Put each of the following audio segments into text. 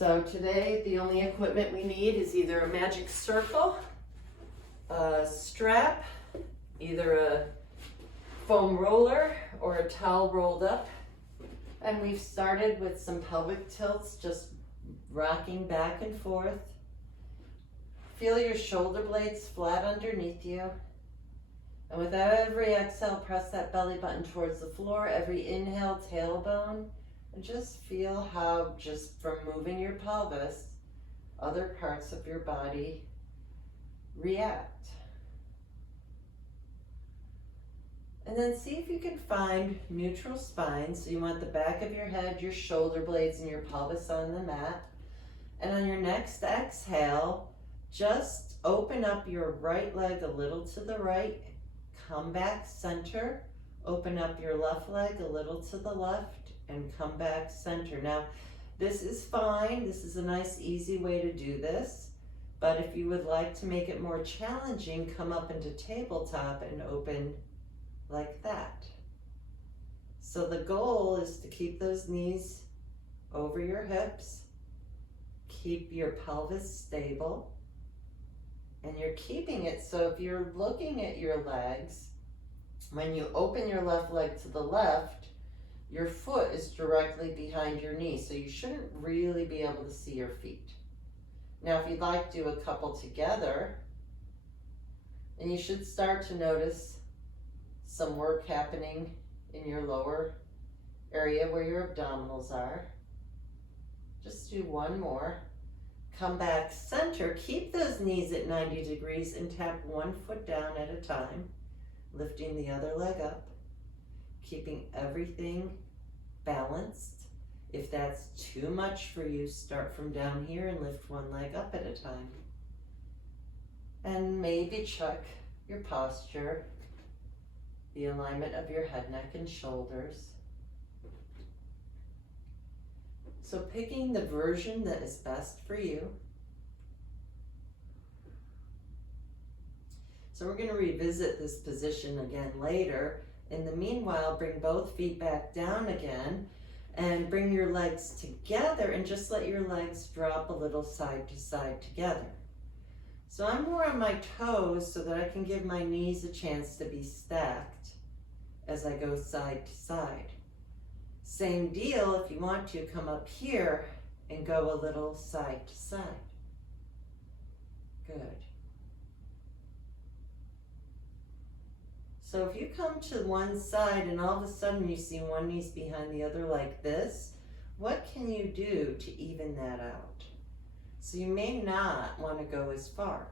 So today the only equipment we need is either a magic circle, a strap, either a foam roller or a towel rolled up. And we've started with some pelvic tilts, just rocking back and forth. Feel your shoulder blades flat underneath you. And with every exhale, press that belly button towards the floor. Every inhale, tailbone. And just feel how, just from moving your pelvis, other parts of your body react. And then see if you can find neutral spine. So you want the back of your head, your shoulder blades, and your pelvis on the mat. And on your next exhale, just open up your right leg a little to the right. Come back center. Open up your left leg a little to the left. And come back center. Now, this is fine. This is a nice, easy way to do this. But if you would like to make it more challenging, come up into tabletop and open like that. So the goal is to keep those knees over your hips, keep your pelvis stable, and you're keeping it so if you're looking at your legs, when you open your left leg to the left, your foot is directly behind your knee, so you shouldn't really be able to see your feet. Now, if you'd like, do a couple together, and you should start to notice some work happening in your lower area where your abdominals are. Just do one more. Come back center. Keep those knees at 90 degrees and tap one foot down at a time, lifting the other leg up. Keeping everything balanced. If that's too much for you, start from down here and lift one leg up at a time. And maybe check your posture, the alignment of your head, neck, and shoulders. So picking the version that is best for you. So we're going to revisit this position again later. In the meanwhile, bring both feet back down again and bring your legs together and just let your legs drop a little side to side together. So I'm more on my toes so that I can give my knees a chance to be stacked as I go side to side. Same deal, if you want to, come up here and go a little side to side. Good. So if you come to one side and all of a sudden you see one knee's behind the other like this, what can you do to even that out? So you may not want to go as far.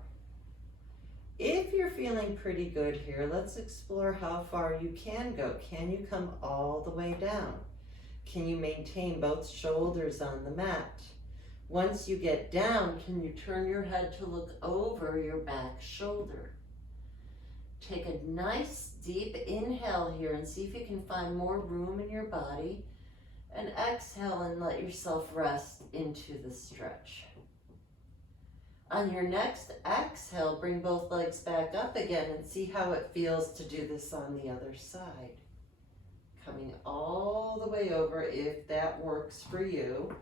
If you're feeling pretty good here, let's explore how far you can go. Can you come all the way down? Can you maintain both shoulders on the mat? Once you get down, can you turn your head to look over your back shoulder? Take a nice deep inhale here and see if you can find more room in your body. And exhale and let yourself rest into the stretch. On your next exhale, bring both legs back up again and see how it feels to do this on the other side. Coming all the way over if that works for you.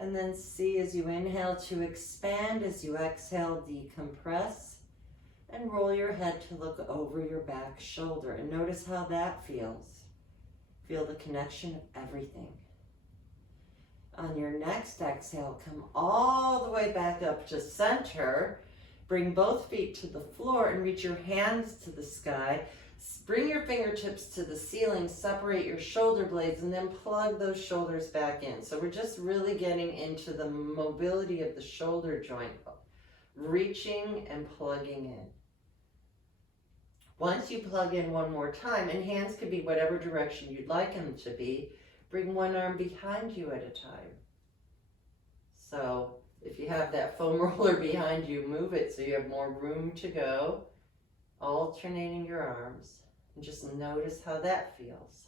And then see as you inhale to expand, as you exhale, decompress. And roll your head to look over your back shoulder. And notice how that feels. Feel the connection of everything. On your next exhale, come all the way back up to center. Bring both feet to the floor and reach your hands to the sky. Bring your fingertips to the ceiling, separate your shoulder blades, and then plug those shoulders back in. So we're just really getting into the mobility of the shoulder joint, reaching and plugging in. Once you plug in one more time, and hands could be whatever direction you'd like them to be, bring one arm behind you at a time. So if you have that foam roller behind you, move it so you have more room to go, alternating your arms. And just notice how that feels.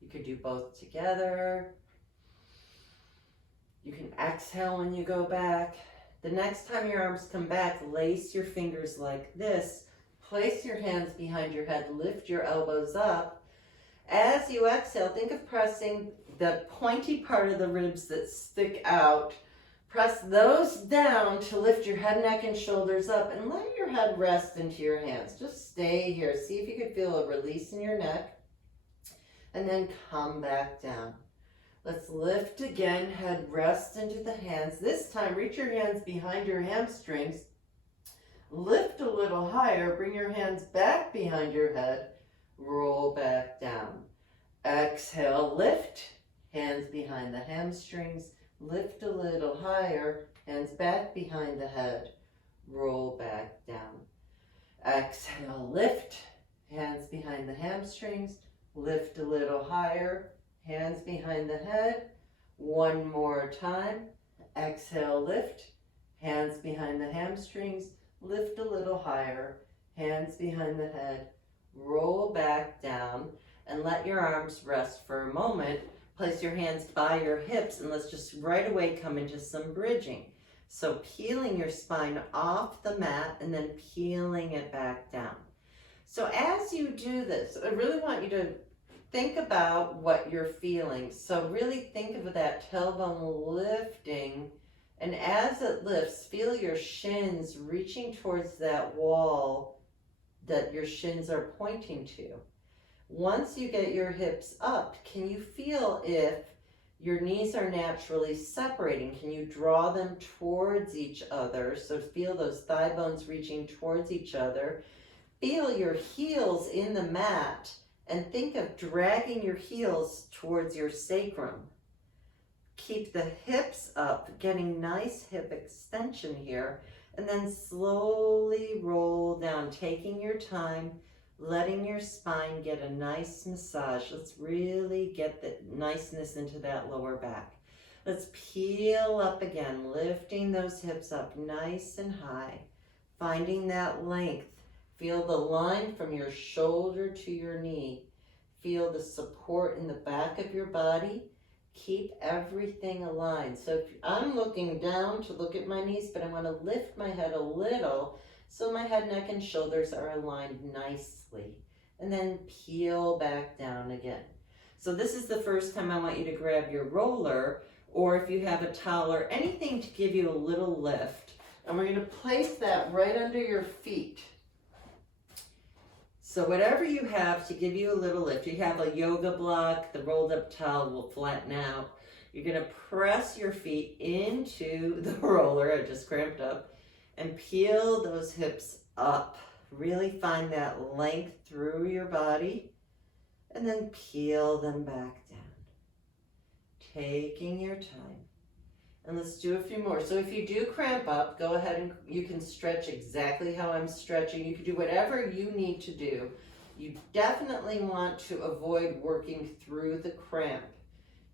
You could do both together. You can exhale when you go back. The next time your arms come back, lace your fingers like this. Place your hands behind your head, lift your elbows up. As you exhale, think of pressing the pointy part of the ribs that stick out. Press those down to lift your head, neck, and shoulders up, and let your head rest into your hands. Just stay here. See if you can feel a release in your neck, and then come back down. Let's lift again, head rest into the hands. This time, reach your hands behind your hamstrings. Lift a little higher, bring your hands back behind your head, roll back down. Exhale, lift, hands behind the hamstrings. Lift a little higher, hands back behind the head, roll back down. Exhale, lift, hands behind the hamstrings, lift a little higher, hands behind the head. One more time. Exhale, lift, hands behind the hamstrings, lift a little higher, hands behind the head, roll back down, and let your arms rest for a moment. Place your hands by your hips, and let's just right away come into some bridging. So peeling your spine off the mat and then peeling it back down. So as you do this, I really want you to think about what you're feeling. So really think of that tailbone lifting, and as it lifts, feel your shins reaching towards that wall that your shins are pointing to. Once you get your hips up, can you feel if your knees are naturally separating? Can you draw them towards each other? So feel those thigh bones reaching towards each other. Feel your heels in the mat and think of dragging your heels towards your sacrum. Keep the hips up, getting nice hip extension here, and then slowly roll down, taking your time, letting your spine get a nice massage. Let's really get the niceness into that lower back. Let's peel up again, lifting those hips up nice and high, finding that length. Feel the line from your shoulder to your knee. Feel the support in the back of your body. Keep everything aligned. So if I'm looking down to look at my knees, but I want to lift my head a little so my head, neck, and shoulders are aligned nicely. And then peel back down again. So this is the first time I want you to grab your roller, or if you have a towel or anything to give you a little lift. And we're going to place that right under your feet. So whatever you have to give you a little lift, you have a yoga block, the rolled up towel will flatten out. You're going to press your feet into the roller, I just cramped up, and peel those hips up. Really find that length through your body, and then peel them back down. Taking your time. And let's do a few more. So if you do cramp up, go ahead and you can stretch exactly how I'm stretching. You can do whatever you need to do. You definitely want to avoid working through the cramp.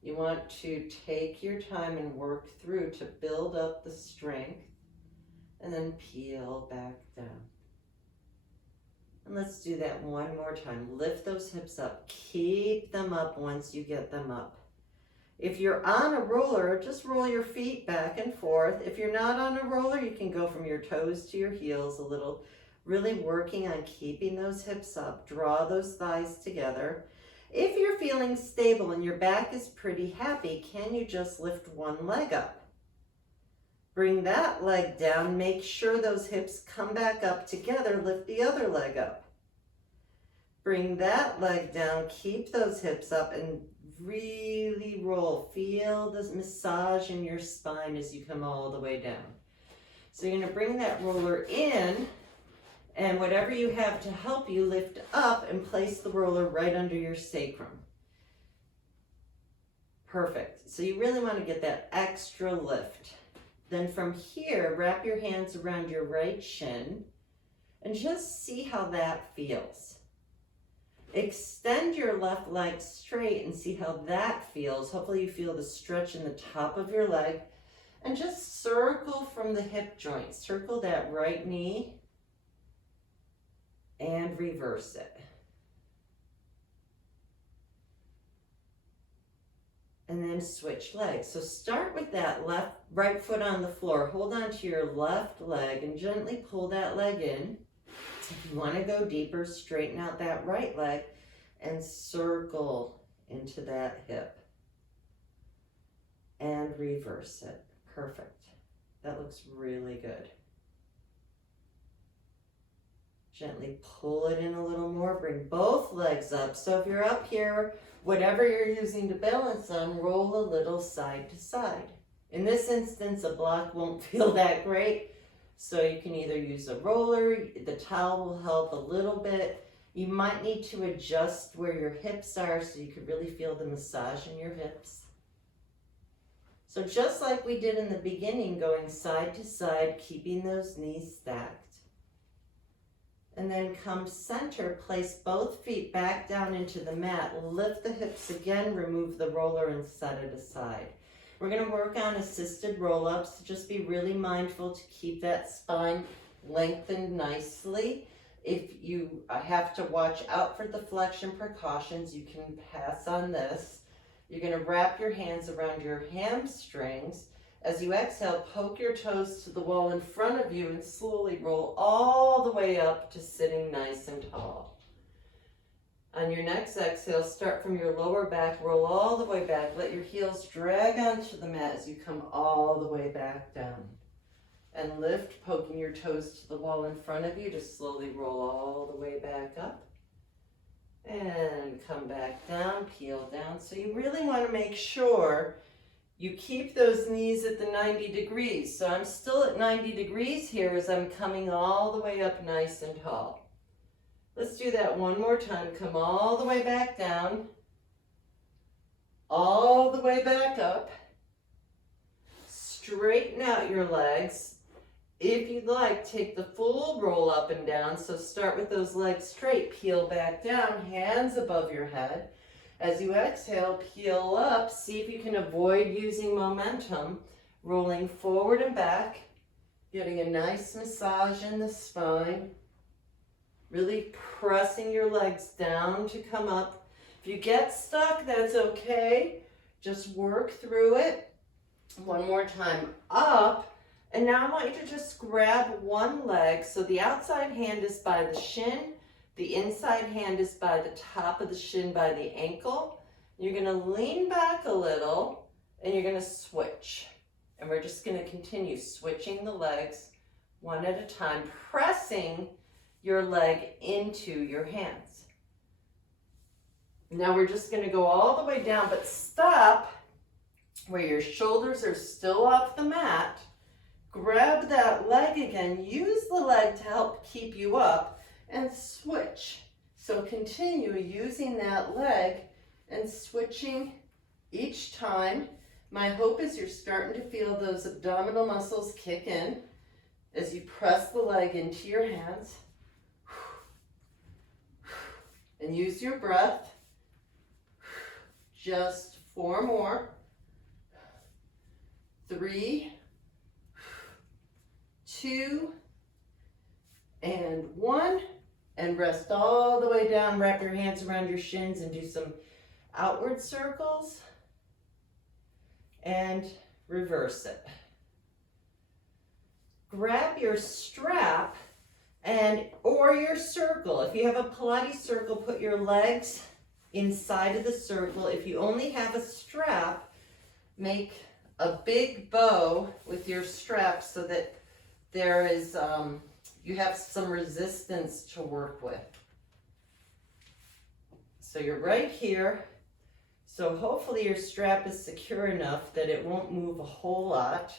You want to take your time and work through to build up the strength, and then peel back down. And let's do that one more time. Lift those hips up. Keep them up once you get them up. If you're on a roller, just roll your feet back and forth. If you're not on a roller, you can go from your toes to your heels a little, really working on keeping those hips up. Draw those thighs together. If you're feeling stable and your back is pretty happy, can you just lift one leg up? Bring that leg down. Make sure those hips come back up together. Lift the other leg up. Bring that leg down. Keep those hips up and really roll. Feel this massage in your spine as you come all the way down. So you're going to bring that roller in, and whatever you have to help you, lift up and place the roller right under your sacrum. Perfect. So you really want to get that extra lift. Then from here, wrap your hands around your right shin and just see how that feels. Extend your left leg straight and see how that feels. Hopefully you feel the stretch in the top of your leg. And just circle from the hip joint. Circle that right knee and reverse it. And then switch legs. So start with that right foot on the floor. Hold on to your left leg and gently pull that leg in. If you want to go deeper, straighten out that right leg and circle into that hip. and reverse it. Perfect. That looks really good. Gently pull it in a little more. Bring both legs up. So if you're up here, whatever you're using to balance on, roll a little side to side. In this instance, a block won't feel that great, so you can either use a roller, the towel will help a little bit. You might need to adjust where your hips are so you can really feel the massage in your hips. So just like we did in the beginning, going side to side, keeping those knees stacked. And then come center, place both feet back down into the mat, lift the hips again, remove the roller and set it aside. We're gonna work on assisted roll-ups, so just be really mindful to keep that spine lengthened nicely. If you have to watch out for the flexion precautions, you can pass on this. You're gonna wrap your hands around your hamstrings. As you exhale, poke your toes to the wall in front of you and slowly roll all the way up to sitting nice and tall. On your next exhale, start from your lower back, roll all the way back. Let your heels drag onto the mat as you come all the way back down. And lift, poking your toes to the wall in front of you to slowly roll all the way back up. And come back down, peel down. So you really want to make sure you keep those knees at the 90 degrees. So I'm still at 90 degrees here as I'm coming all the way up nice and tall. Let's do that one more time. Come all the way back down, all the way back up. Straighten out your legs. If you'd like, take the full roll up and down. So start with those legs straight, peel back down, hands above your head. As you exhale, peel up. See if you can avoid using momentum, rolling forward and back, getting a nice massage in the spine. Really pressing your legs down to come up. If you get stuck, that's okay. Just work through it. One more time, up. And now I want you to just grab one leg. So the outside hand is by the shin. The inside hand is by the top of the shin, by the ankle. You're gonna lean back a little and you're gonna switch. And we're just gonna continue switching the legs one at a time, pressing your leg into your hands. Now we're just gonna go all the way down, but stop where your shoulders are still off the mat. Grab that leg again, use the leg to help keep you up, and switch. So continue using that leg and switching each time. My hope is you're starting to feel those abdominal muscles kick in as you press the leg into your hands. And use your breath. Just 4 more. 3, 2, and 1. And rest all the way down. Wrap your hands around your shins and do some outward circles. And reverse it. Grab your strap or your circle. If you have a Pilates circle, put your legs inside of the circle. If you only have a strap, make a big bow with your strap so that there is you have some resistance to work with. So you're right here. So hopefully your strap is secure enough that it won't move a whole lot.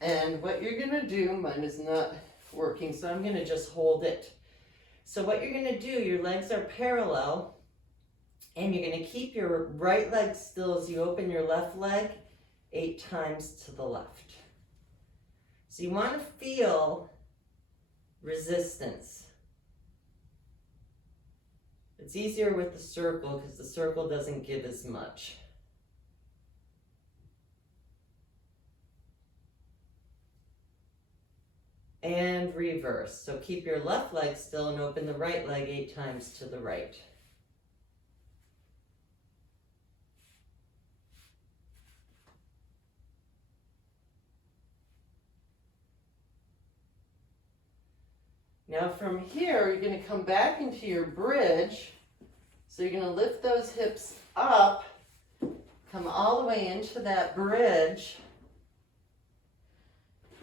And what you're gonna do, mine is not working, so I'm gonna just hold it. So what you're gonna do, your legs are parallel, and you're gonna keep your right leg still as you open your left leg 8 times to the left. So you wanna feel resistance. It's easier with the circle because the circle doesn't give as much. And reverse. So keep your left leg still and open the right leg 8 times to the right. Now from here, you're going to come back into your bridge. So you're going to lift those hips up, Come all the way into that bridge.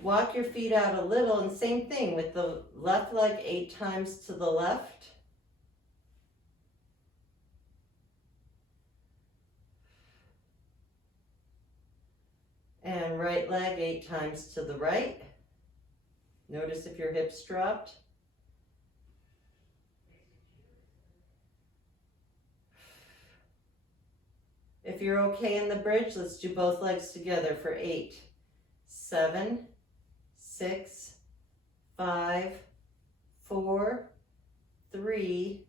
Walk your feet out a little, and same thing with the left leg 8 times to the left. And right leg 8 times to the right. Notice if your hips dropped. If you're okay in the bridge, let's do both legs together for 8, 7, 6, 5, 4, 3,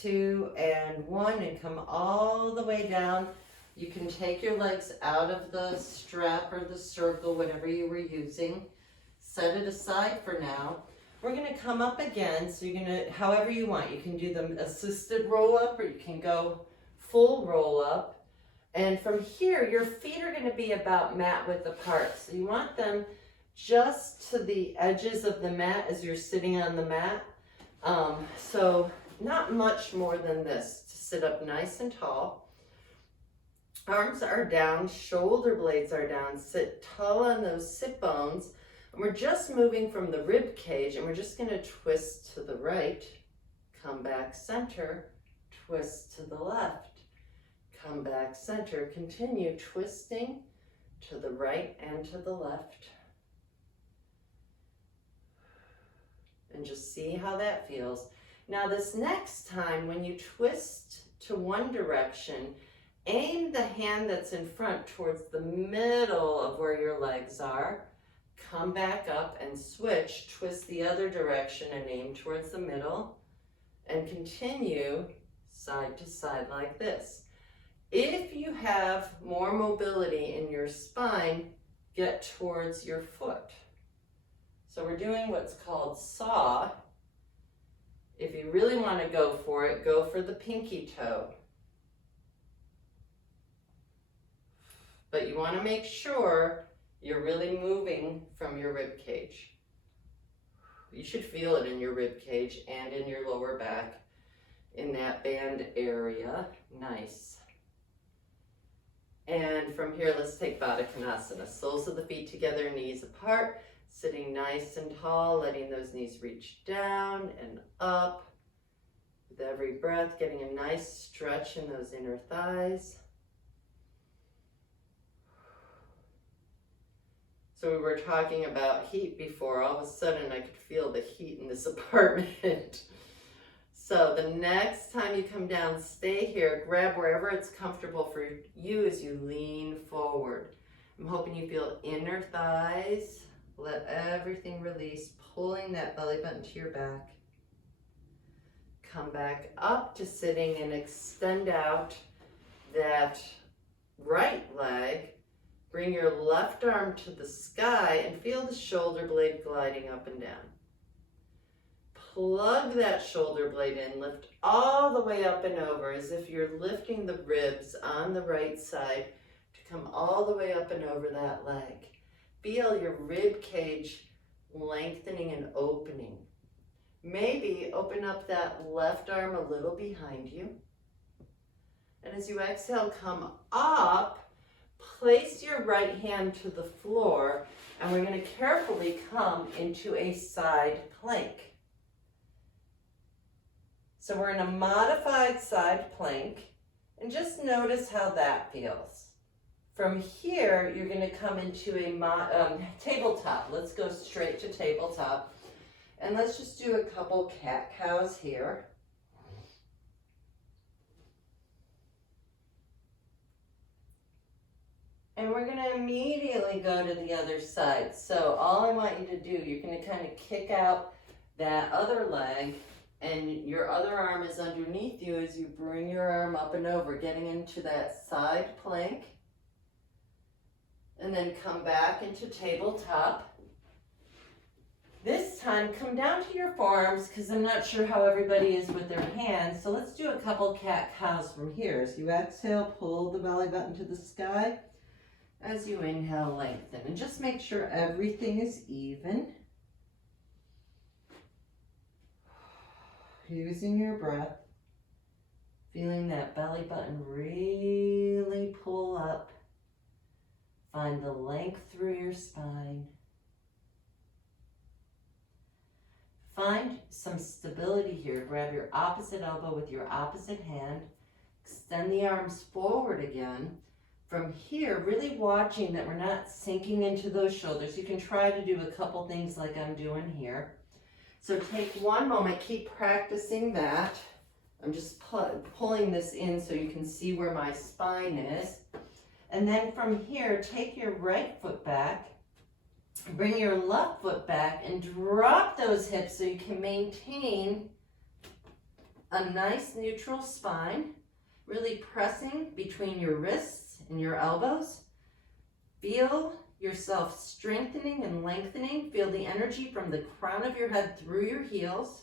2, and 1, and come all the way down. You can take your legs out of the strap or the circle, whatever you were using. Set it aside for now. We're going to come up again, so you're going to, however you want. You can do the assisted roll up, or you can go full roll up. And from here, your feet are going to be about mat width apart. So you want them just to the edges of the mat as you're sitting on the mat. So not much more than this to sit up nice and tall. Arms are down, shoulder blades are down. Sit tall on those sit bones. And we're just moving from the rib cage, and we're just going to twist to the right, come back center, twist to the left, come back center. Continue twisting to the right and to the left. And just see how that feels. Now this next time, when you twist to one direction, aim the hand that's in front towards the middle of where your legs are. Come back up and switch, twist the other direction and aim towards the middle, and continue side to side like this. If you have more mobility in your spine, get towards your foot. So we're doing what's called saw. If you really want to go for it, go for the pinky toe. But you want to make sure you're really moving from your rib cage. You should feel it in your rib cage and in your lower back, in that band area. Nice. And from here, let's take Baddha Konasana. Soles of the feet together, knees apart, sitting nice and tall, letting those knees reach down and up. With every breath, getting a nice stretch in those inner thighs. So we were talking about heat before. All of a sudden, I could feel the heat in this apartment. So the next time you come down, stay here. Grab wherever it's comfortable for you as you lean forward. I'm hoping you feel inner thighs. Let everything release, pulling that belly button to your back. Come back up to sitting and extend out that right leg. Bring your left arm to the sky and feel the shoulder blade gliding up and down. Plug that shoulder blade in, lift all the way up and over as if you're lifting the ribs on the right side to come all the way up and over that leg. Feel your rib cage lengthening and opening. Maybe open up that left arm a little behind you. And as you exhale, come up. Place your right hand to the floor, and we're going to carefully come into a side plank. So we're in a modified side plank, and just notice how that feels. From here, you're going to come into a tabletop. Let's go straight to tabletop, and let's just do a couple cat-cows here. And we're going to immediately go to the other side. So all I want you to do, you're going to kind of kick out that other leg, and your other arm is underneath you as you bring your arm up and over, getting into that side plank. And then come back into tabletop. This time, come down to your forearms, because I'm not sure how everybody is with their hands. So let's do a couple cat-cows from here. As you exhale, pull the belly button to the sky. As you inhale, lengthen, and just make sure everything is even. Using your breath. Feeling that belly button really pull up. Find the length through your spine. Find some stability here. Grab your opposite elbow with your opposite hand. Extend the arms forward again. From here, really watching that we're not sinking into those shoulders. You can try to do a couple things like I'm doing here. So take one moment, keep practicing that. I'm just pulling this in so you can see where my spine is. And then from here, take your right foot back, bring your left foot back and drop those hips so you can maintain a nice neutral spine, really pressing between your wrists and your elbows. Feel yourself strengthening and lengthening. Feel the energy from the crown of your head through your heels.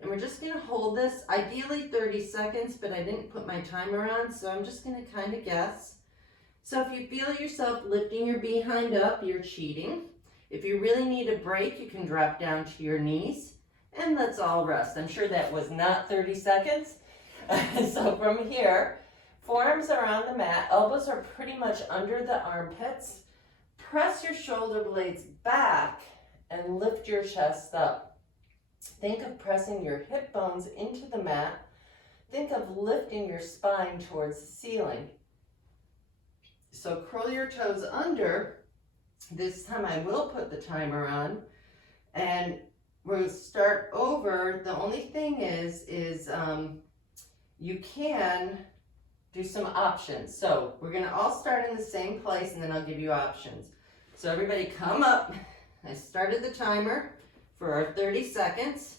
And we're just gonna hold this, ideally 30 seconds, but I didn't put my timer on, so I'm just gonna kind of guess. So if you feel yourself lifting your behind up, you're cheating. If you really need a break, you can drop down to your knees and let's all rest. I'm sure that was not 30 seconds. So from here, forearms are on the mat, elbows are pretty much under the armpits. Press your shoulder blades back and lift your chest up. Think of pressing your hip bones into the mat. Think of lifting your spine towards the ceiling. So curl your toes under. This time I will put the timer on and we'll start over. The only thing is you can do some options. So we're gonna all start in the same place and then I'll give you options. So everybody come up. I started the timer for our 30 seconds.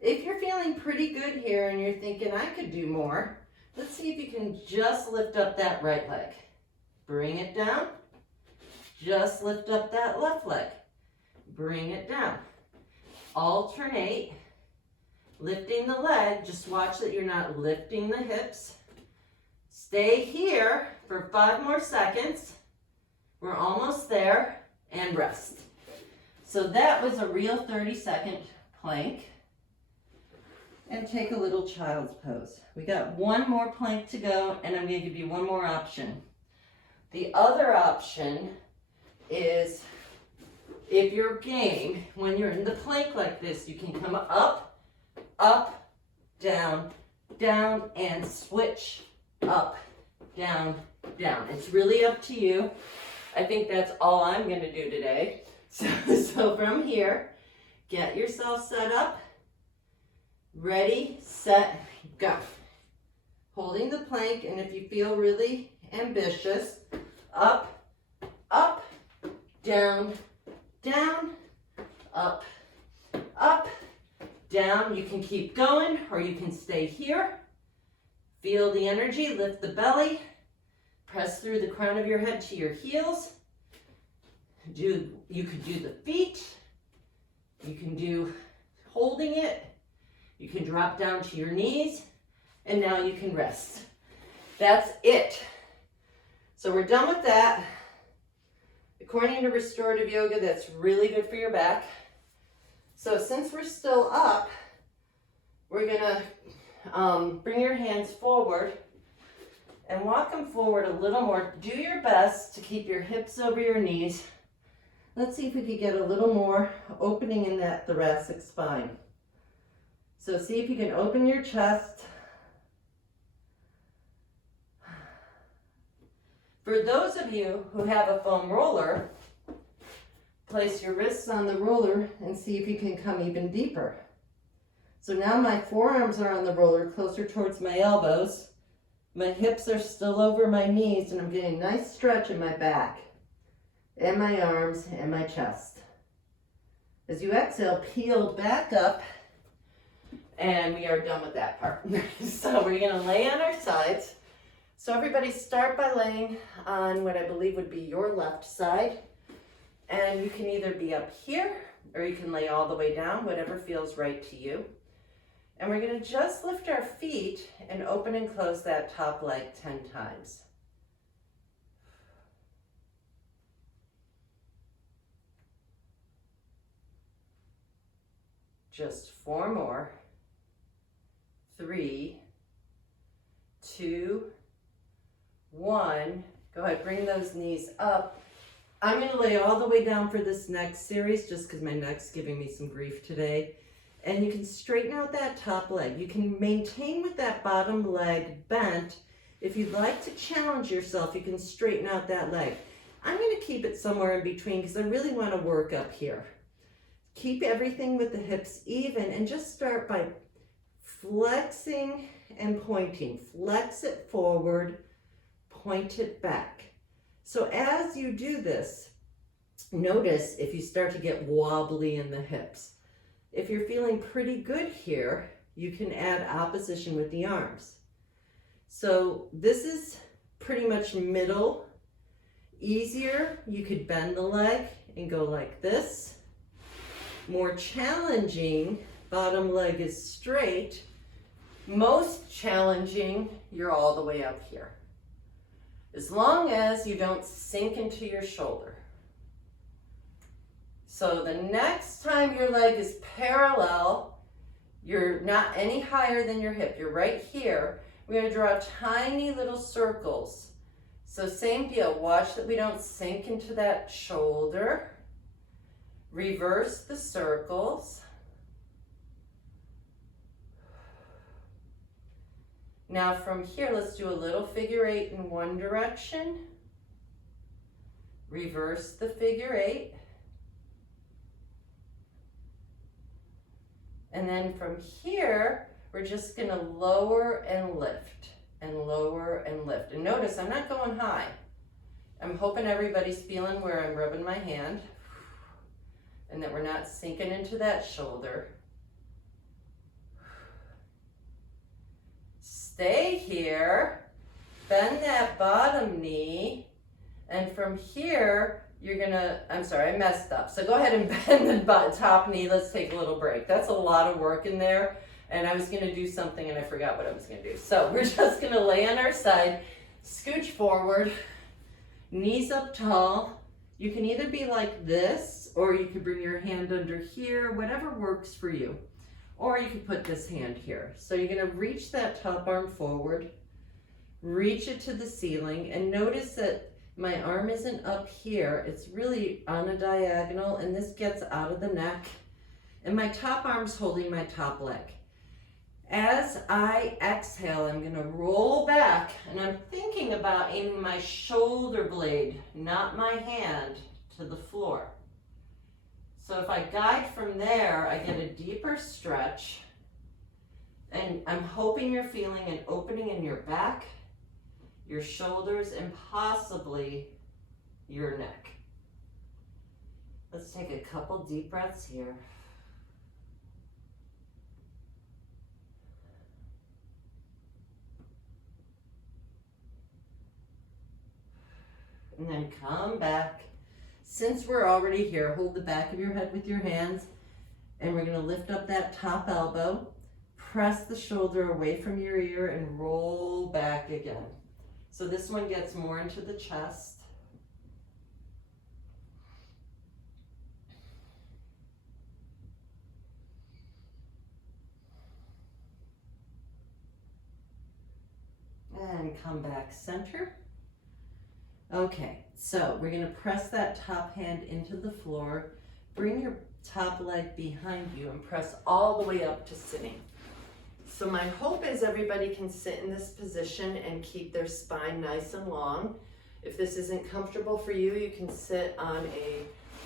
If you're feeling pretty good here and you're thinking I could do more, let's see if you can just lift up that right leg. Bring it down. Just lift up that left leg. Bring it down. Alternate. Lifting the leg. Just watch that you're not lifting the hips. Stay here for 5 more seconds. We're almost there. And rest. So that was a real 30-second plank. And take a little child's pose. We got one more plank to go and I'm going to give you one more option. The other option is, if you're game, when you're in the plank like this, you can come up, up, down, down, and switch up, down, down. It's really up to you. I think that's all I'm going to do today. So from here, get yourself set up, ready, set, go. Holding the plank, and if you feel really ambitious, up, up, down, down, up, up, down. You can keep going or you can stay here. Feel the energy, lift the belly, press through the crown of your head to your heels. You could do the feet, you can do holding it, you can drop down to your knees, and now you can rest. That's it. So we're done with that. According to restorative yoga, that's really good for your back. So since we're still up, we're gonna bring your hands forward and walk them forward a little more. Do your best to keep your hips over your knees. Let's see if we could get a little more opening in that thoracic spine. So see if you can open your chest. For those of you who have a foam roller, place your wrists on the roller and see if you can come even deeper. So now my forearms are on the roller closer towards my elbows. My hips are still over my knees and I'm getting a nice stretch in my back and my arms and my chest. As you exhale, peel back up and we are done with that part. So we're gonna lay on our sides. So everybody start by laying on what I believe would be your left side. And you can either be up here or you can lay all the way down, whatever feels right to you. And we're gonna just lift our feet and open and close that top leg 10 times. Just 4 more. 3, 2, 1. Go ahead, bring those knees up. I'm going to lay all the way down for this next series just because my neck's giving me some grief today. And you can straighten out that top leg. You can maintain with that bottom leg bent. If you'd like to challenge yourself, you can straighten out that leg. I'm going to keep it somewhere in between because I really want to work up here. Keep everything with the hips even and just start by flexing and pointing. Flex it forward, point it back. So as you do this, notice if you start to get wobbly in the hips. If you're feeling pretty good here, you can add opposition with the arms. So this is pretty much middle. Easier, you could bend the leg and go like this. More challenging, bottom leg is straight. Most challenging, you're all the way up here. As long as you don't sink into your shoulder. So the next time your leg is parallel, you're not any higher than your hip, you're right here. We're going to draw tiny little circles. So same deal, watch that we don't sink into that shoulder. Reverse the circles. Now from here, let's do a little figure 8 in one direction. Reverse the figure 8. And then from here, we're just going to lower and lift and lower and lift. And notice I'm not going high. I'm hoping everybody's feeling where I'm rubbing my hand and that we're not sinking into that shoulder. Stay here, bend that bottom knee, and from here, you're gonna, I'm sorry, I messed up. So go ahead and bend the top knee. Let's take a little break. That's a lot of work in there. And I was gonna do something and I forgot what I was gonna do. So we're just gonna lay on our side, scooch forward, knees up tall. You can either be like this, or you could bring your hand under here, whatever works for you. Or you could put this hand here. So you're gonna reach that top arm forward, reach it to the ceiling, and notice that my arm isn't up here, it's really on a diagonal, and this gets out of the neck, and my top arm's holding my top leg. As I exhale, I'm gonna roll back, and I'm thinking about aiming my shoulder blade, not my hand, to the floor. So if I guide from there, I get a deeper stretch, and I'm hoping you're feeling an opening in your back, your shoulders, and possibly your neck. Let's take a couple deep breaths here. And then come back. Since we're already here, hold the back of your head with your hands, and we're going to lift up that top elbow, press the shoulder away from your ear, and roll back again. So this one gets more into the chest. And come back center. Okay, so we're going to press that top hand into the floor. Bring your top leg behind you and press all the way up to sitting. So my hope is everybody can sit in this position and keep their spine nice and long. If this isn't comfortable for you, you can sit on a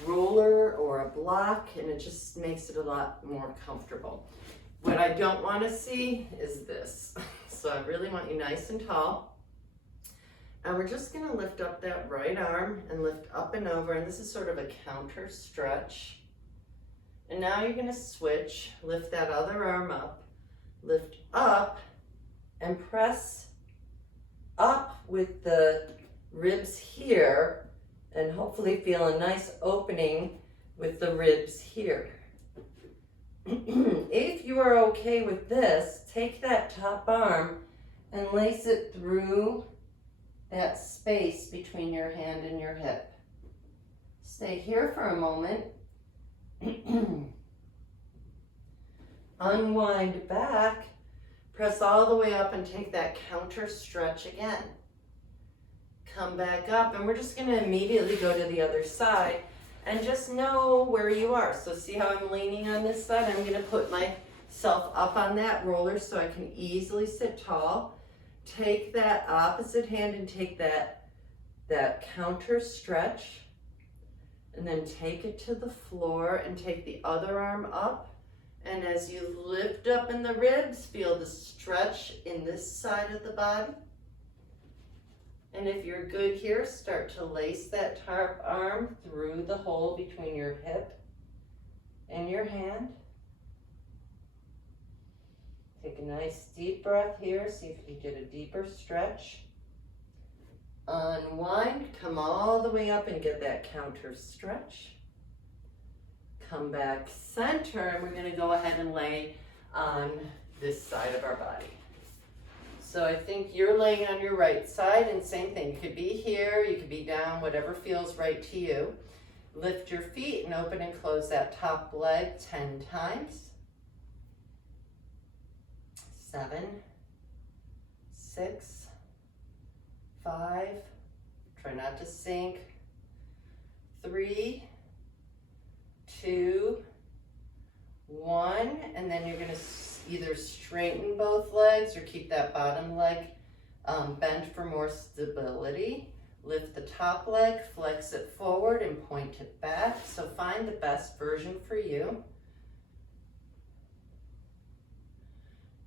roller or a block, and it just makes it a lot more comfortable. What I don't want to see is this. So I really want you nice and tall. And we're just going to lift up that right arm and lift up and over, and this is sort of a counter stretch. And now you're going to switch, lift that other arm up, lift up, and press up with the ribs here, and hopefully feel a nice opening with the ribs here. If you are okay with this, take that top arm and lace it through that space between your hand and your hip. Stay here for a moment. Unwind back, Press all the way up and take that counter stretch again. Come back up, and we're just gonna immediately go to the other side and just know where you are. So see how I'm leaning on this side? I'm gonna put myself up on that roller so I can easily sit tall. Take that opposite hand and take that counter stretch, and then take it to the floor and take the other arm up. And as you lift up in the ribs, feel the stretch in this side of the body. And if you're good here, start to lace that top arm through the hole between your hip and your hand. Take a nice deep breath here. See if you get a deeper stretch. Unwind, come all the way up and get that counter stretch. Come back center, and we're gonna go ahead and lay on this side of our body. So I think you're laying on your right side, and same thing. You could be here, you could be down, whatever feels right to you. Lift your feet and open and close that top leg 10 times. 7, 6, 5, try not to sink. 3, 2, 1, and then you're gonna either straighten both legs or keep that bottom leg bent for more stability. Lift the top leg, flex it forward and point it back. So find the best version for you.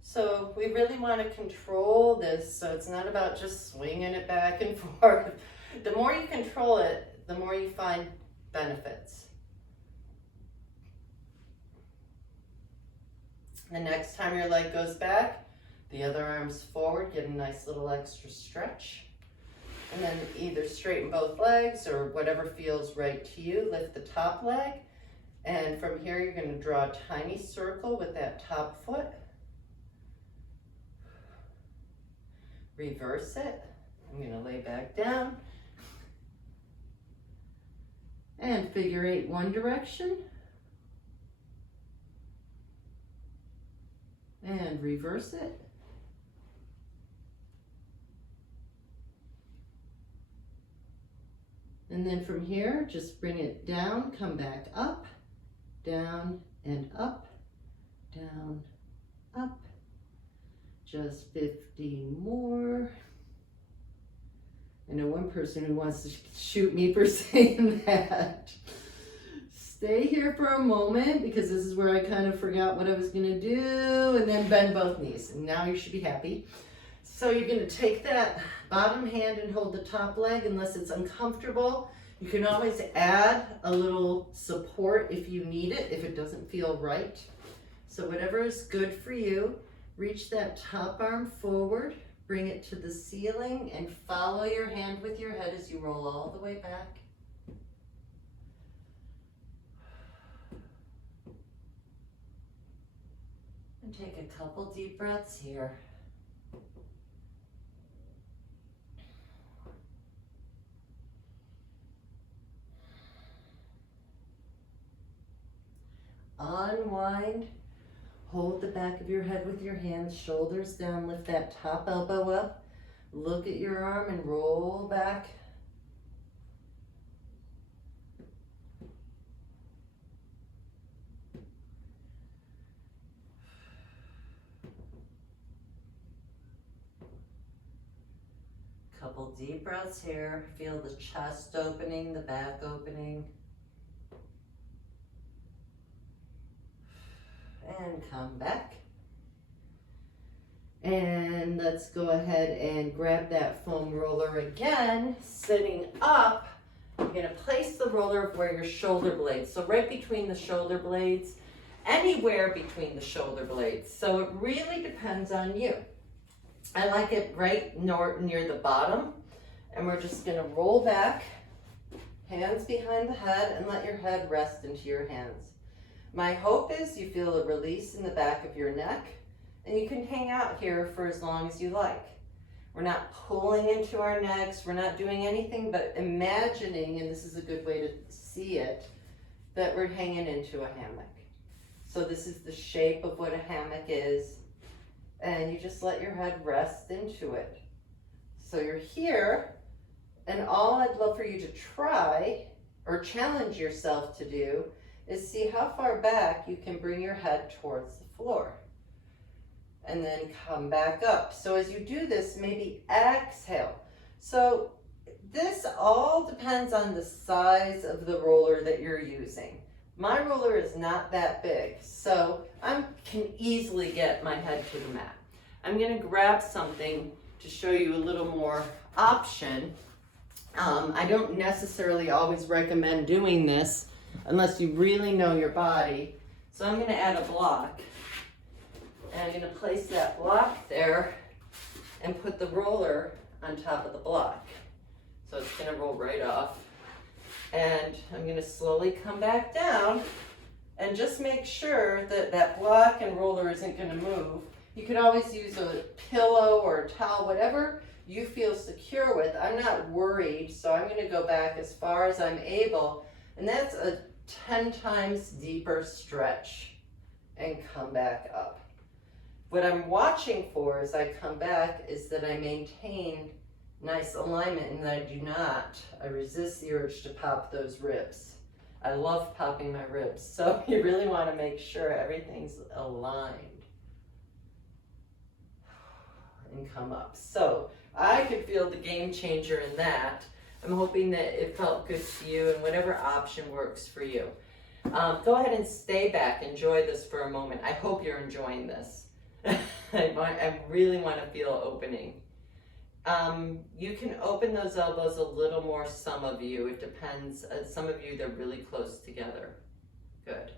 So we really want to control this, so it's not about just swinging it back and forth. The more you control it, the more you find benefits. The next time your leg goes back, the other arm's forward, get a nice little extra stretch. And then either straighten both legs or whatever feels right to you. Lift the top leg, and from here you're going to draw a tiny circle with that top foot. Reverse it. I'm going to lay back down. And figure 8 one direction. And reverse it. And then from here, just bring it down, come back up, down and up, down, up. Just 50 more. I know one person who wants to shoot me for saying that. Stay here for a moment, because this is where I kind of forgot what I was gonna do, and then bend both knees. And now you should be happy. So you're gonna take that bottom hand and hold the top leg unless it's uncomfortable. You can always add a little support if you need it, if it doesn't feel right. So whatever is good for you, reach that top arm forward, bring it to the ceiling, and follow your hand with your head as you roll all the way back. And take a couple deep breaths here. Unwind. Hold the back of your head with your hands, shoulders down, lift that top elbow up. Look at your arm and roll back. Couple deep breaths here. Feel the chest opening, the back opening. And come back. And let's go ahead and grab that foam roller again. Sitting up, you're going to place the roller where your shoulder blades. So right between the shoulder blades, anywhere between the shoulder blades. So it really depends on you. I like it right near the bottom. And we're just going to roll back, hands behind the head, and let your head rest into your hands. My hope is you feel a release in the back of your neck, and you can hang out here for as long as you like. We're not pulling into our necks, we're not doing anything but imagining, and this is a good way to see it, that we're hanging into a hammock. So this is the shape of what a hammock is. and you just let your head rest into it. So you're here, and all I'd love for you to try or challenge yourself to do is see how far back you can bring your head towards the floor. And then come back up. So as you do this, maybe exhale. So this all depends on the size of the roller that you're using. My roller is not that big, so I can easily get my head to the mat. I'm gonna grab something to show you a little more option. I don't necessarily always recommend doing this unless you really know your body. So I'm gonna add a block. And I'm gonna place that block there and put the roller on top of the block. So it's gonna roll right off. And I'm gonna slowly come back down and just make sure that that block and roller isn't gonna move. You could always use a pillow or a towel, whatever you feel secure with. I'm not worried, so I'm gonna go back as far as I'm able. And that's a 10 times deeper stretch and come back up. What I'm watching for as I come back is that I maintain nice alignment and that I do not. I resist the urge to pop those ribs. I love popping my ribs, so you really want to make sure everything's aligned. And come up. So I could feel the game changer in that. I'm hoping that it felt good to you and whatever option works for you. Go ahead and stay back. Enjoy this for a moment. I hope you're enjoying this. I really want to feel opening. You can open those elbows a little more, some of you. It depends. Some of you, they're really close together. Good.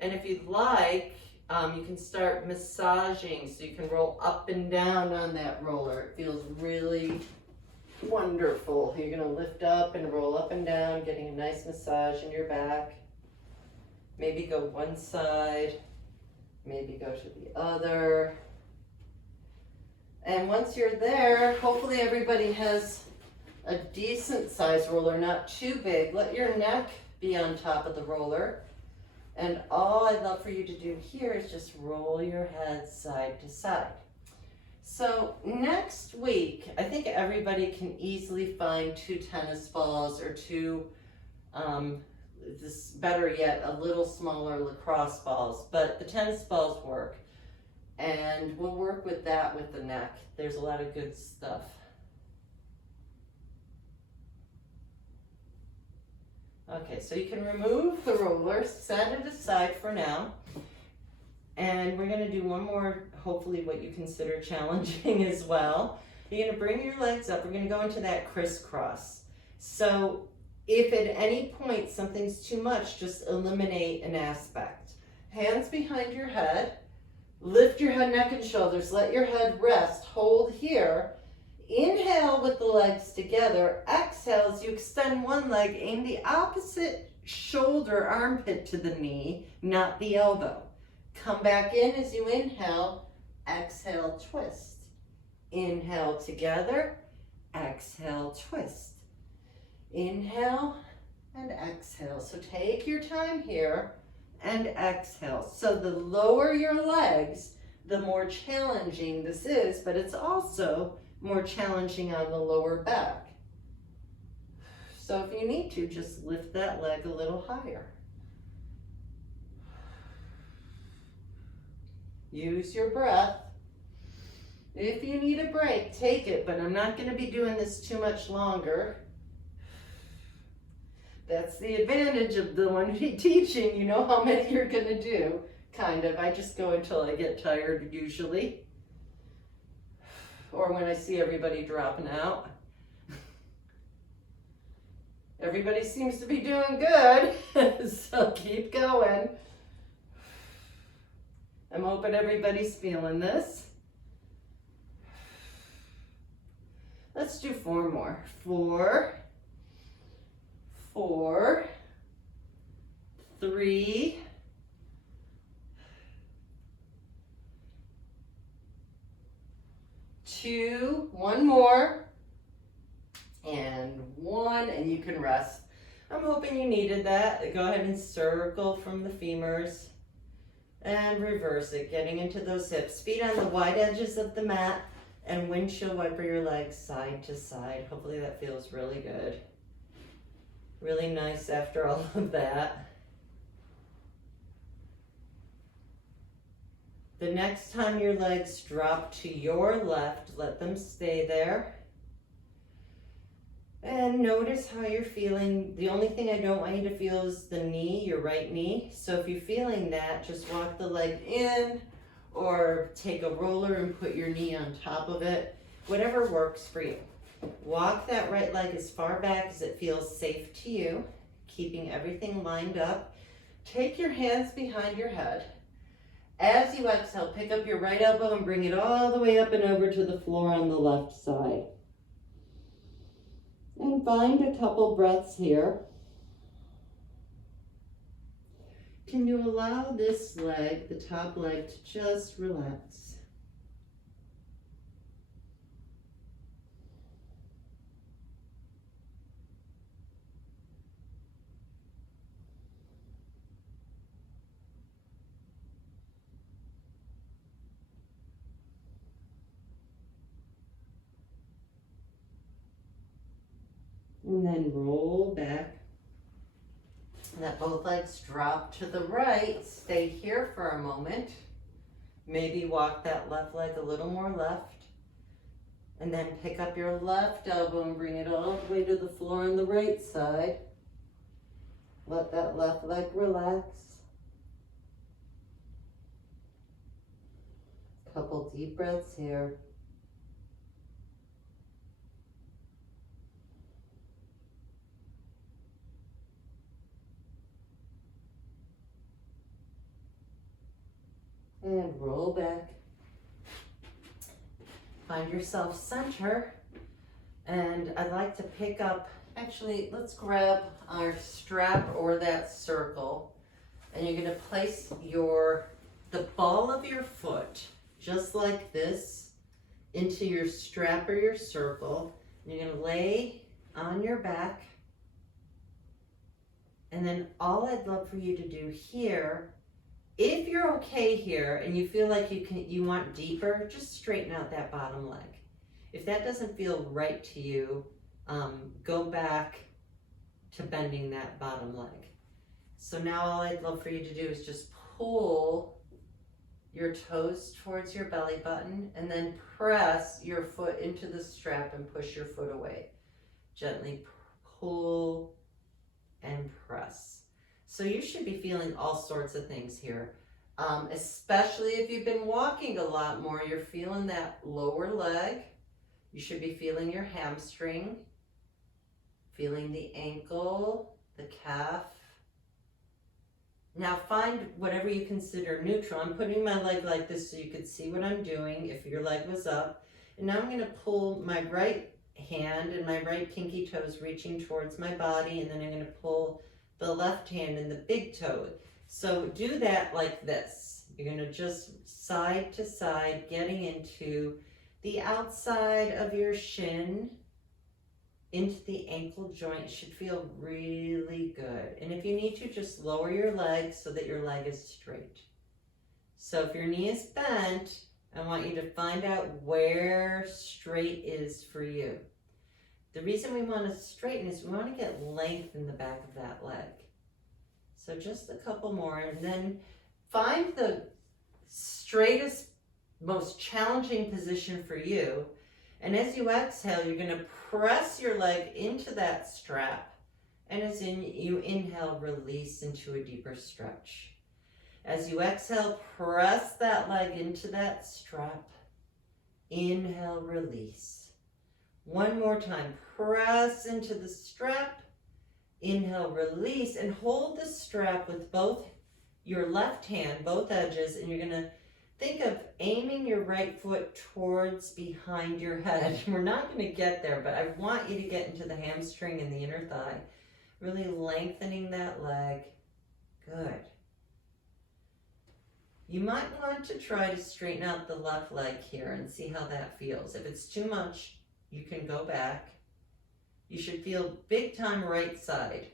And if you'd like, you can start massaging so you can roll up and down on that roller. It feels really wonderful. You're going to lift up and roll up and down, getting a nice massage in your back. Maybe go one side. Maybe go to the other. And once you're there, hopefully everybody has a decent size roller, not too big. Let your neck be on top of the roller. And all I'd love for you to do here is just roll your head side to side. So next week, I think everybody can easily find 2 tennis balls or 2, this better yet, a little smaller lacrosse balls, but the tennis balls work. And we'll work with that with the neck. There's a lot of good stuff. Okay, so you can remove the roller, set it aside for now. And we're gonna do one more, hopefully what you consider challenging as well. You're gonna bring your legs up. We're gonna go into that crisscross. So if at any point something's too much, just eliminate an aspect. Hands behind your head. Lift your head, neck, and shoulders. Let your head rest. Hold here. Inhale with the legs together. Exhale as you extend one leg. Aim the opposite shoulder, armpit to the knee, not the elbow. Come back in as you inhale. Exhale, twist. Inhale together. Exhale, twist. Inhale and exhale. So take your time here and exhale. So the lower your legs, the more challenging this is, but it's also more challenging on the lower back. So if you need to, just lift that leg a little higher. Use your breath. If you need a break, take it, but I'm not going to be doing this too much longer. That's the advantage of the one teaching. You know how many you're going to do, kind of. I just go until I get tired, usually. Or when I see everybody dropping out. Everybody seems to be doing good, so keep going. I'm hoping everybody's feeling this. Let's do 4 more. 4, 4, 3, 2, 1 more, and 1, and you can rest. I'm hoping you needed that. Go ahead and circle from the femurs. And reverse it, getting into those hips. Feet on the wide edges of the mat and windshield wiper your legs side to side. Hopefully that feels really good. Really nice after all of that. The next time your legs drop to your left, let them stay there. And notice how you're feeling. The only thing I don't want you to feel is the knee, your right knee. So if you're feeling that, just walk the leg in or take a roller and put your knee on top of it. Whatever works for you. Walk that right leg as far back as it feels safe to you, keeping everything lined up. Take your hands behind your head. As you exhale, pick up your right elbow and bring it all the way up and over to the floor on the left side. And find a couple breaths here. Can you allow this leg, the top leg, to just relax? And then roll back. Let both legs drop to the right. Stay here for a moment. Maybe walk that left leg a little more left. And then pick up your left elbow and bring it all the way to the floor on the right side. Let that left leg relax. Couple deep breaths here. And roll back. Find yourself center. And I'd like to pick up, actually, let's grab our strap or that circle. And you're gonna place the ball of your foot, just like this, into your strap or your circle. And you're gonna lay on your back. And then all I'd love for you to do here, if you're okay here and you feel like you want deeper, just straighten out that bottom leg. If that doesn't feel right to you, go back to bending that bottom leg. So now all I'd love for you to do is just pull your toes towards your belly button and then press your foot into the strap and push your foot away. Gently pull and press. So you should be feeling all sorts of things here, especially if you've been walking a lot more. You're feeling that lower leg. You should be feeling your hamstring, feeling the ankle, the calf. Now find whatever you consider neutral. I'm putting my leg like this so you could see what I'm doing if your leg was up. And now I'm going to pull my right hand and my right pinky toes reaching towards my body, and then I'm going to pull the left hand and the big toe. So do that like this. You're going to just side to side, getting into the outside of your shin, into the ankle joint. It should feel really good. And if you need to, just lower your leg so that your leg is straight. So if your knee is bent, I want you to find out where straight is for you. The reason we want to straighten is we want to get length in the back of that leg. So just a couple more, and then find the straightest, most challenging position for you. And as you exhale, you're going to press your leg into that strap. And as you inhale, release into a deeper stretch. As you exhale, press that leg into that strap. Inhale, release. One more time, press into the strap, inhale, release, and hold the strap with both your left hand, both edges, and you're gonna think of aiming your right foot towards behind your head. We're not gonna get there, but I want you to get into the hamstring and the inner thigh, really lengthening that leg. Good. You might want to try to straighten out the left leg here and see how that feels. If it's too much, you can go back. You should feel big time right side.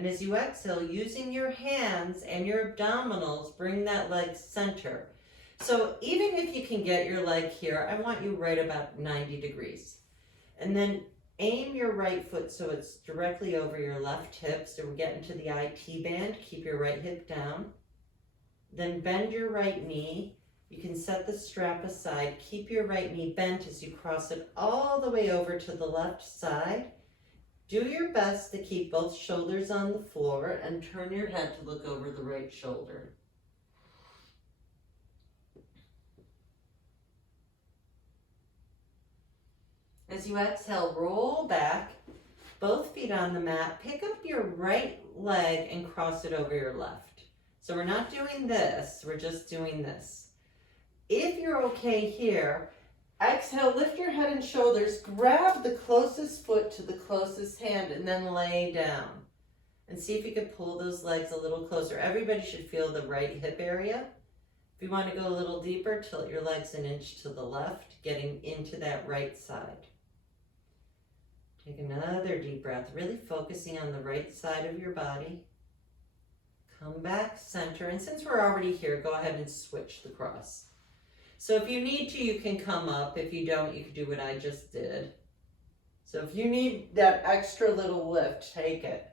And as you exhale, using your hands and your abdominals, bring that leg center. So even if you can get your leg here, I want you right about 90 degrees. And then aim your right foot so it's directly over your left hip. So we're getting to the IT band. Keep your right hip down. Then bend your right knee. You can set the strap aside. Keep your right knee bent as you cross it all the way over to the left side. Do your best to keep both shoulders on the floor and turn your head to look over the right shoulder. As you exhale, roll back, both feet on the mat. Pick up your right leg and cross it over your left. So we're not doing this, we're just doing this. If you're okay here, exhale, lift your head and shoulders, grab the closest foot to the closest hand, and then lay down. And see if you can pull those legs a little closer. Everybody should feel the right hip area. If you want to go a little deeper, tilt your legs an inch to the left, getting into that right side. Take another deep breath, really focusing on the right side of your body. Come back, center, and since we're already here, go ahead and switch the cross. So if you need to, you can come up. If you don't, you can do what I just did. So if you need that extra little lift, take it.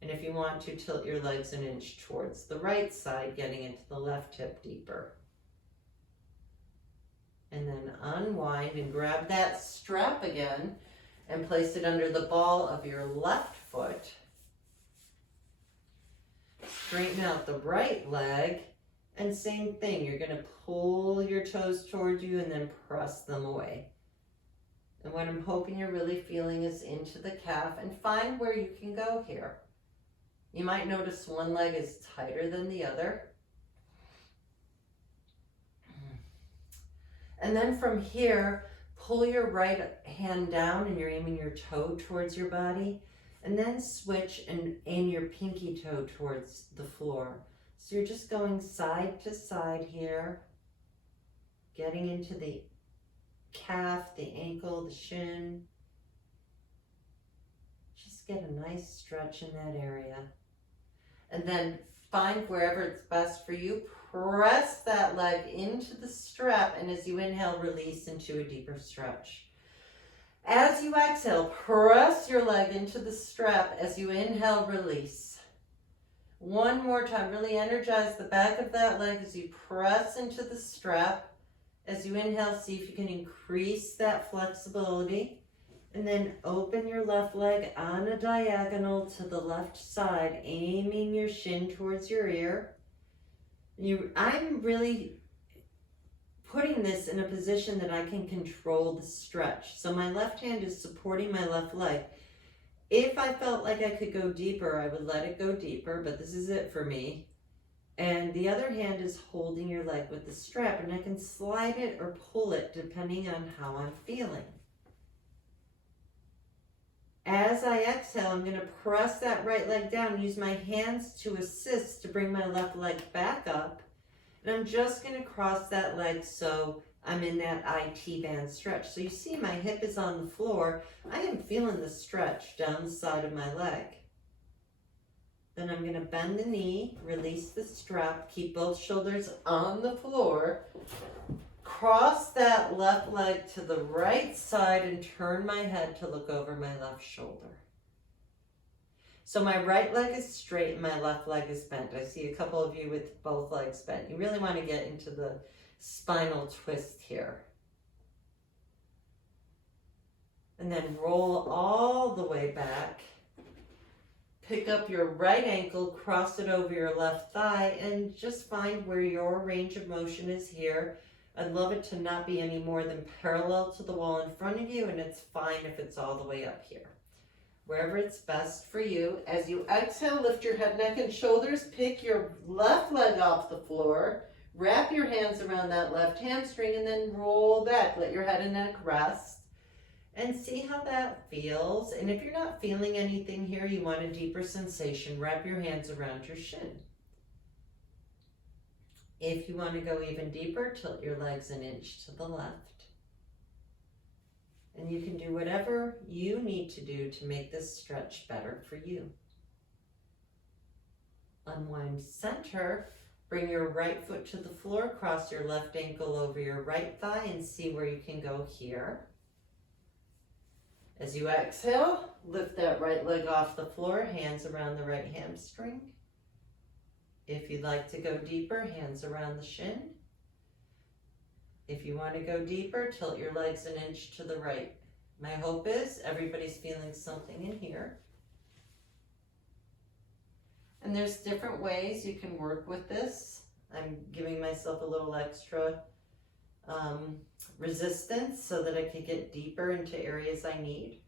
And if you want to, tilt your legs an inch towards the right side, getting into the left hip deeper. And then unwind and grab that strap again and place it under the ball of your left foot. Straighten out the right leg, and same thing, you're going to pull your toes towards you and then press them away. And what I'm hoping you're really feeling is into the calf, and find where you can go here. You might notice one leg is tighter than the other. And then from here, pull your right hand down and you're aiming your toe towards your body. And then switch and aim your pinky toe towards the floor. So you're just going side to side here, getting into the calf, the ankle, the shin. Just get a nice stretch in that area. And then find wherever it's best for you, press that leg into the strap, and as you inhale, release into a deeper stretch. As you exhale, press your leg into the strap. As you inhale, release. One more time, really energize the back of that leg as you press into the strap. As you inhale, see if you can increase that flexibility. And then open your left leg on a diagonal to the left side, aiming your shin towards your ear. I'm really putting this in a position that I can control the stretch. So my left hand is supporting my left leg. If I felt like I could go deeper, I would let it go deeper, but this is it for me. And the other hand is holding your leg with the strap, and I can slide it or pull it depending on how I'm feeling. As I exhale, I'm going to press that right leg down, use my hands to assist to bring my left leg back up. And I'm just going to cross that leg so I'm in that IT band stretch. So you see my hip is on the floor. I am feeling the stretch down the side of my leg. Then I'm going to bend the knee, release the strap, keep both shoulders on the floor. Cross that left leg to the right side and turn my head to look over my left shoulder. So my right leg is straight and my left leg is bent. I see a couple of you with both legs bent. You really want to get into the spinal twist here. And then roll all the way back. Pick up your right ankle, cross it over your left thigh, and just find where your range of motion is here. I'd love it to not be any more than parallel to the wall in front of you, and it's fine if it's all the way up here. Wherever it's best for you. As you exhale, lift your head, neck, and shoulders. Pick your left leg off the floor. Wrap your hands around that left hamstring and then roll back. Let your head and neck rest. And see how that feels. And if you're not feeling anything here, you want a deeper sensation, wrap your hands around your shin. If you want to go even deeper, tilt your legs an inch to the left. And you can do whatever you need to do to make this stretch better for you. Unwind center. Bring your right foot to the floor, cross your left ankle over your right thigh and see where you can go here. As you exhale, lift that right leg off the floor, hands around the right hamstring. If you'd like to go deeper, hands around the shin. If you want to go deeper, tilt your legs an inch to the right. My hope is everybody's feeling something in here. And there's different ways you can work with this. I'm giving myself a little extra resistance so that I can get deeper into areas I need.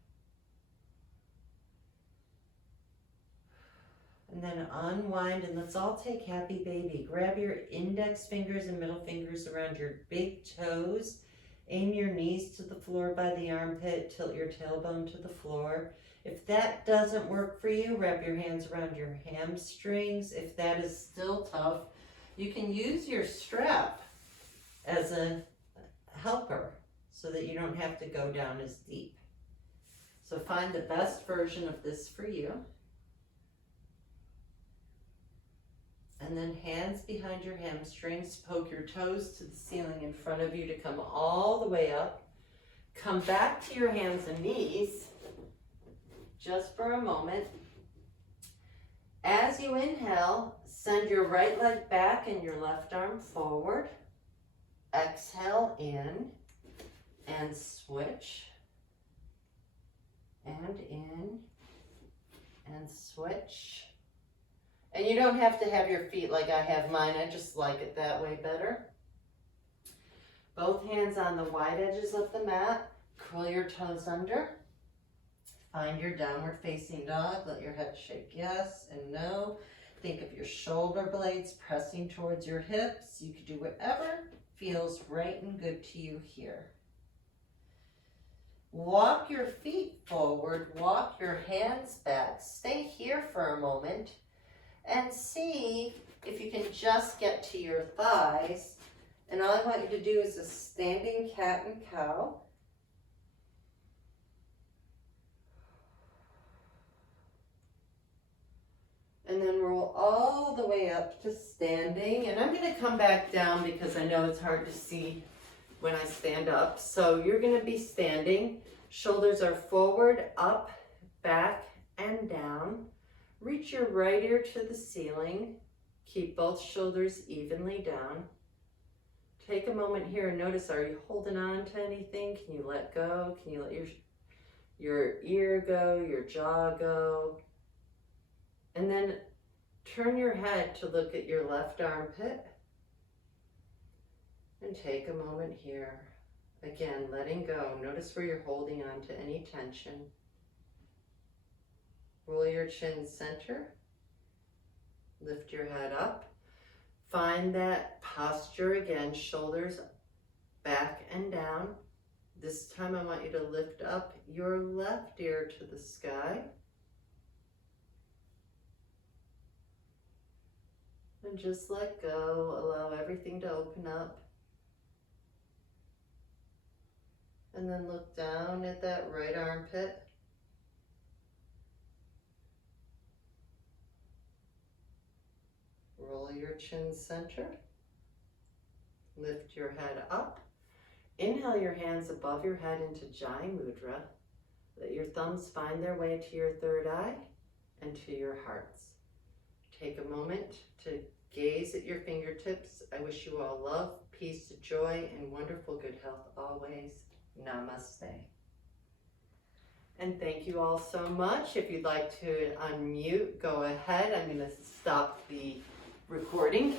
And then unwind, and let's all take happy baby. Grab your index fingers and middle fingers around your big toes. Aim your knees to the floor by the armpit. Tilt your tailbone to the floor. If that doesn't work for you, wrap your hands around your hamstrings. If that is still tough, you can use your strap as a helper so that you don't have to go down as deep. So find the best version of this for you. And then hands behind your hamstrings, poke your toes to the ceiling in front of you to come all the way up. Come back to your hands and knees just for a moment. As you inhale, send your right leg back and your left arm forward. Exhale in and switch. And in and switch. And you don't have to have your feet like I have mine. I just like it that way better. Both hands on the wide edges of the mat. Curl your toes under. Find your downward facing dog. Let your head shake yes and no. Think of your shoulder blades pressing towards your hips. You can do whatever feels right and good to you here. Walk your feet forward. Walk your hands back. Stay here for a moment. And see if you can just get to your thighs. And all I want you to do is a standing cat and cow. And then roll all the way up to standing. And I'm going to come back down because I know it's hard to see when I stand up. So you're going to be standing. Shoulders are forward, up, back, and down. Reach your right ear to the ceiling. Keep both shoulders evenly down. Take a moment here and notice, are you holding on to anything? Can you let go? Can you let your ear go, your jaw go? And then turn your head to look at your left armpit. And take a moment here. Again, letting go. Notice where you're holding on to any tension. Roll your chin center. Lift your head up. Find that posture again, shoulders back and down. This time I want you to lift up your left ear to the sky. And just let go, allow everything to open up. And then look down at that right armpit. Roll your chin center. Lift your head up. Inhale your hands above your head into Jai Mudra. Let your thumbs find their way to your third eye and to your hearts. Take a moment to gaze at your fingertips. I wish you all love, peace, joy, and wonderful good health always. Namaste. And thank you all so much. If you'd like to unmute, go ahead. I'm going to stop the recording.